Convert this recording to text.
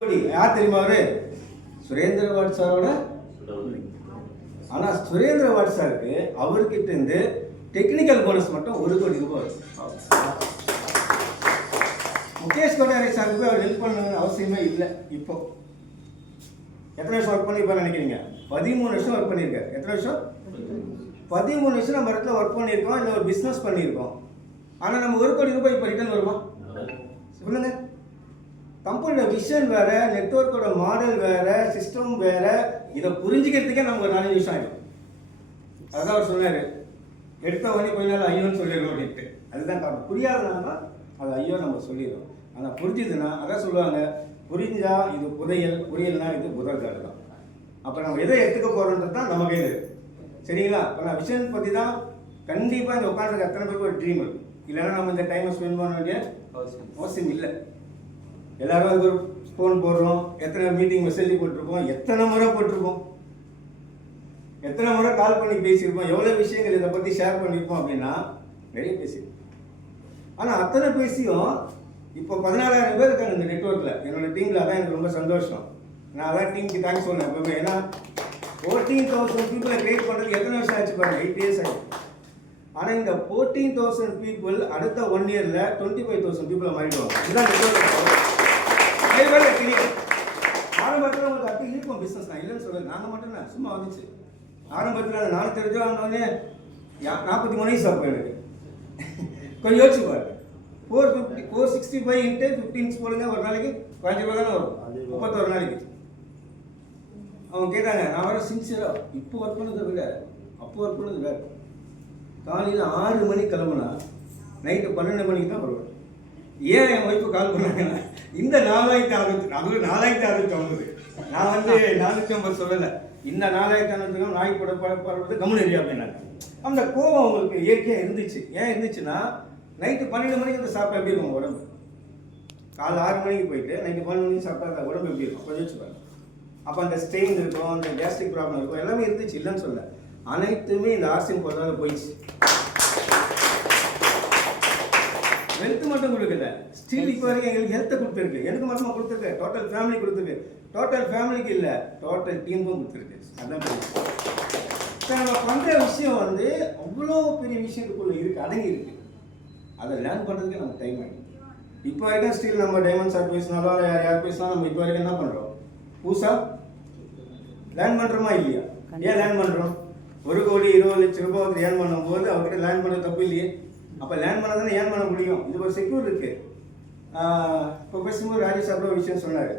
யார் தெரியுமா அவரு? சுரேந்திர வாட் சாரோட. ஆனா சுரேந்திர வாட் சாருக்கு அவர்கிட்ட இருந்து டெக்னிக்கல் போனஸ் மட்டும் 1 கோடி ரூபாய். முகேஷ் கொட்டாரி சாருக்கு அவர் ஹெல்ப் பண்ணணும்னு அவசியமே இல்லை. இப்போ எத்தனை வருஷம் ஒர்க் பண்ணிருப்பாரு நினைக்கிறீங்க? 13 வருஷம் ஒர்க் பண்ணியிருக்காரு. எத்தனை வருஷம்? 13 வருஷம் நம்ம இடத்துல ஒர்க் பண்ணியிருக்கோம், இல்லை ஒரு பிஸ்னஸ் பண்ணியிருக்கோம். ஆனால் நம்ம 1 கோடி ரூபாய் இப்போ ரிட்டர்ன் வருமா சொல்லுங்க? கம்பெனியோட விஷன் வேற, நெட்வொர்க்கோட மாடல் வேற, சிஸ்டம் வேற. இதை புரிஞ்சுக்கிறதுக்கே நமக்கு 4 நிமிஷம் ஆகிடும். அதுதான் அவர் சொன்னார், எடுத்த உடனே கொஞ்ச நாள் ஐயோன்னு சொல்லிடுவோம் அப்படின்ட்டு. அதுதான் காரணம். புரியாதனால அது ஐயோ நம்ம சொல்லிடுறோம். ஆனால் புரிஞ்சுதுன்னா அதான் சொல்லுவாங்க, புரிஞ்சா இது புதையல், புரியல்னா இது புதற்காடு தான். அப்போ நம்ம எதை எடுத்துக்க போகிறோன்றது தான் நம்ம கையில் இருக்குது. சரிங்களா? இப்போ நான் விஷன் பற்றி தான் கண்டிப்பாக இந்த உட்காந்துருக்க அத்தனை பேருக்கு ஒரு ட்ரீம் இருக்குது. இல்லைன்னா நம்ம இந்த டைமை ஸ்பெண்ட் பண்ண வேண்டிய அவசியம் இல்லை. எல்லாரும் அதுக்கு ஒரு ஃபோன் போடுறோம், எத்தனை மீட்டிங் மெசேஜ் போட்டிருப்போம், எத்தனை முறை போட்டிருப்போம், எத்தனை முறை கால் பண்ணி பேசியிருப்போம், எவ்வளோ விஷயங்கள் இதை பற்றி ஷேர் பண்ணியிருப்போம் அப்படின்னா நிறைய பேசியிருப்போம். ஆனால் அத்தனை பேசியும் இப்போ 14,000 பேர் இருக்காங்க இந்த நெட்வொர்க்கில். என்னோடய டீமில் அதான் எனக்கு ரொம்ப சந்தோஷம். நான் அதான் டீமுக்கு தேங்க்ஸ் சொன்னேன் எப்பவுமே. ஏன்னா 14,000 பீப்புளை கிரியேட் பண்ணுறதுக்கு எத்தனை வருஷம் ஆச்சு பாருங்க? 8 years ஆகிடும். ஆனால் இந்த 14,000 பீப்புள் அடுத்த 1 yearல 25,000 பீப்புளை மாறிடுவாங்க. இதுதான் நெட்வொர்க். தெரியும் ஆரம்பத்தில் உங்களுக்கு அப்படி இருக்கும் பிஸ்னஸ். நான் இல்லைன்னு சொல்லுவேன், நாங்கள் மட்டும் தான் சும்மா வந்துச்சு ஆரம்பத்தில். நாலு தெரிஞ்சு வந்தோடனே 43 வயசு அப்போ எனக்கு. கொஞ்சம் யோசிச்சு பாருங்க. 465 இன்ட்டு 15 போடுங்க, ஒரு நாளைக்கு 5 ரூபா தானே வரும். 31 நாளைக்கு. அவங்க கேட்டாங்க, நான் வர சின்சியராக இப்போ ஒர்க் பண்ணதை விட அப்போ ஒர்க் பண்ணது வேறு. காலையில் 6 மணிக்கு கிளம்புனா நைட்டு 12 மணிக்கு தான் வருவேன். ஏன் என் ஒய்ஃபு கால் பண்ணாங்கன்னா, இந்த 4,600, அது 4,650. நான் 450 சொல்லலை, இந்த 4,600 நாய் கூட படுறது கம்முனு ஏரியா அப்படின்னாங்க. அந்த கோபம் அவங்களுக்கு இயற்கையாக இருந்துச்சு. ஏன் இருந்துச்சுன்னா, நைட்டு 12 மணிக்கு வந்து சாப்பிட்டா எப்படி இருக்கும் உடம்பு? காலை 6 மணிக்கு போயிட்டு நைட்டு 12 மணிக்கு சாப்பிட்டா அந்த உடம்பு எப்படி இருக்கும் கொஞ்சம் வச்சு பாருங்க. அப்போ அந்த ஸ்ட்ரெயின் இருக்கும், அந்த கேஸ்ட்ரிக் ப்ராப்ளம் இருக்கும், எல்லாமே இருந்துச்சு, இல்லைன்னு சொல்ல. அனைத்துமே இந்த ஆர்சிஎம் போகிறதால போயிடுச்சு. ஹெல்த் மட்டும் கொடுக்கல, ஸ்டில் இப்போ வரைக்கும் எங்களுக்கு ஹெல்த்தை கொடுத்துருக்கு. எனக்கு மட்டுமா கொடுத்துருக்கு? டோட்டல் ஃபேமிலி கொடுத்துருக்கு. டோட்டல் ஃபேமிலிக்கு இல்லை, டோட்டல் டீமுக்கும் கொடுத்துருக்கு. அதுதான் நம்ம பண்ணுற விஷயம் வந்து அவ்வளோ பெரிய விஷயத்துக்குள்ளே இருக்குது, அடங்கி இருக்குது. அதை லேர்ன் பண்ணுறதுக்கு நமக்கு டைம் ஆகிடும். இப்போ வரைக்கும் ஸ்டில் நம்ம டைமண்ட் சார் பேசினாலும் யார் பேசினாலும் நம்ம இப்போ வரைக்கும் என்ன பண்ணுறோம்? புதுசாக லேர்ன் பண்ணுறோமா இல்லையா? ஏன் லேர்ன் பண்ணுறோம்? 1 கோடி 20 லட்சம் ரூபாய் ஏர்ன் பண்ணும்போது அவர்கிட்ட லேர்ன் பண்ண தப்பு இல்லையே. அப்போ லேர்ன் பண்ணால் தானே ஏர்ன் பண்ண முடியும். இது ஒரு செக்யூர் இருக்குது. இப்போ பேசும்போது ராஜேஷ் சார் ஒரு விஷயம் சொன்னார்.